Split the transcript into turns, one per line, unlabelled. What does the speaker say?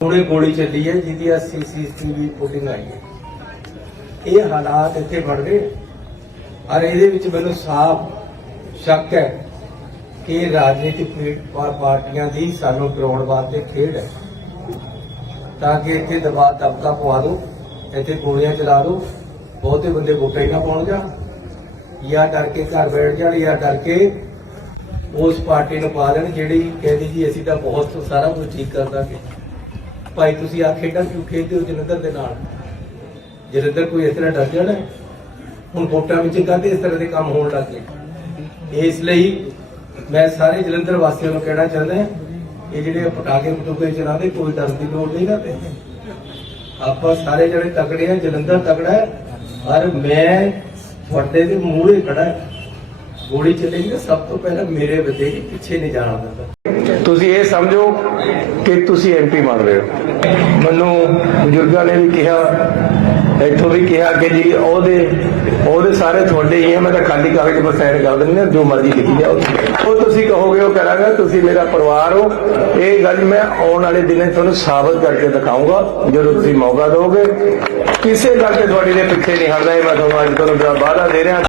ਹੁਣੇ ਗੋਲੀ ਚੱਲੀ ਹੈ, ਜਿਹਦੀ ਸੀਸੀਟੀਵੀ ਫੁਟੇਜ ਆਈ ਹੈ। ਇਹ ਹਾਲਾਤ ਇੱਥੇ ਬਣ ਗਏ। ਔਰ ਇਹਦੇ ਵਿੱਚ ਮੈਨੂੰ ਸਾਫ਼ ਸ਼ੱਕ ਹੈ ਕਿ ਰਾਜਨੀਤਿਕ ਪਾਰਟੀਆਂ ਦੀ ਸਾਨੂੰ ਕਰਾਉਣ ਵਾਸਤੇ ਖੇਡ ਹੈ। ਤਾਂ ਕਿ ਇੱਥੇ ਦਬਾਅ ਦਬਕਾ ਪਵਾ ਦਿਓ ਇੱਥੇ ਗੋਲੀਆਂ ਚਲਾ ਦਿਓ ਬਹੁਤੇ ਬੰਦੇ ਵੋਟਾਂ ਹੀ ਨਾ ਪਾਉਣ ਜਾ, ਜਾਂ ਡਰ ਕੇ ਘਰ ਬੈਠ ਜਾਣ ਜਾਂ ਡਰ ਕੇ ਉਸ ਪਾਰਟੀ ਨੂੰ ਪਾ ਦੇਣ ਜਿਹੜੀ ਕਹਿੰਦੀ ਜੀ ਅਸੀਂ ਤਾਂ ਬਹੁਤ ਸਾਰਾ ਕੁਝ ਠੀਕ ਕਰ ਦਾਂਗੇ। ਭਾਈ ਤੁਸੀਂ ਆ ਖੇਡਾਂ ਕਿਉਂ ਖੇਡਦੇ ਹੋ ਜਲੰਧਰ ਦੇ ਨਾਲ? ਜਲੰਧਰ ਕੋਈ ਇਸ ਤਰ੍ਹਾਂ ਡਰ ਜਾਣਾ ਹੁਣ ਵੋਟਾਂ ਵਿੱਚ ਕਾਹਦੇ ਇਸ ਤਰ੍ਹਾਂ ਦੇ ਕੰਮ ਹੋਣ ਲੱਗ ਗਏ? ਇਸ ਲਈ ਮੈਂ ਸਾਰੇ ਜਲੰਧਰ ਵਾਸੀਆਂ ਨੂੰ ਕਹਿਣਾ ਚਾਹੁੰਦਾ ਇਹ ਜਿਹੜੇ ਪਟਾਕੇ ਪਟੂਕੇ ਚਲਾਉਂਦੇ, ਕੋਈ ਡਰ ਦੀ ਲੋੜ ਨਹੀਂ ਕਰਦੇ ਆਪਾਂ ਸਾਰੇ ਜਿਹੜੇ ਤਕੜੇ ਆ ਜਲੰਧਰ ਤਕੜਾ ਹੈ ਔਰ ਮੈਂ ਵੱਡੇ ਦੇ ਮੂਹਰੇ ਖੜਾ ਗੋਲੀ ਚੱਲੇਗੀ ਤਾਂ ਸਭ ਤੋਂ ਪਹਿਲਾਂ ਮੇਰੇ ਵੱਜੇਗੀ ਪਿੱਛੇ ਨਹੀਂ ਜਾਣਾ ਪੈਂਦਾ
ਤੁਸੀਂ ਇਹ ਸਮਝੋ ਕਿ ਤੁਸੀਂ ਐਮਪੀ ਬਣ ਰਹੇ ਹੋ। ਮੈਨੂੰ ਬਜ਼ੁਰਗਾਂ ਨੇ ਵੀ ਕਿਹਾ, ਇੱਥੋਂ ਵੀ ਕਿਹਾ ਕਿ ਜੀ ਉਹਦੇ ਉਹਦੇ ਸਾਰੇ ਤੁਹਾਡੇ ਹੀ ਆ, ਮੈਂ ਤਾਂ ਖਾਲੀ ਕਾਗਜ਼ ਪਰ ਸਾਈਨ ਕਰ ਦਿੰਦੇ, ਜੋ ਮਰਜ਼ੀ ਲਿਖੀ ਜਾਓ। ਉਹ ਤੁਸੀਂ ਕਹੋਗੇ, ਉਹ ਕਰਾਂਗਾ ਤੁਸੀਂ ਮੇਰਾ ਪਰਿਵਾਰ ਹੋ। ਇਹ ਗੱਲ ਮੈਂ ਆਉਣ ਵਾਲੇ ਦਿਨਾਂ ਤੁਹਾਨੂੰ ਸਾਬਤ ਕਰਕੇ ਦਿਖਾਊਂਗਾ, ਜਦੋਂ ਤੁਸੀਂ ਮੌਕਾ ਦਿਓਗੇ। ਕਿਸੇ ਗੱਲ ਤੇ ਤੁਹਾਡੀ ਦੇ ਪਿੱਛੇ ਨਹੀਂ ਹਟਦਾ ਇਹ ਮੈਂ ਤੁਹਾਨੂੰ ਅੱਜ ਤੁਹਾਨੂੰ ਵਾਅਦਾ ਦੇ ਰਿਹਾ।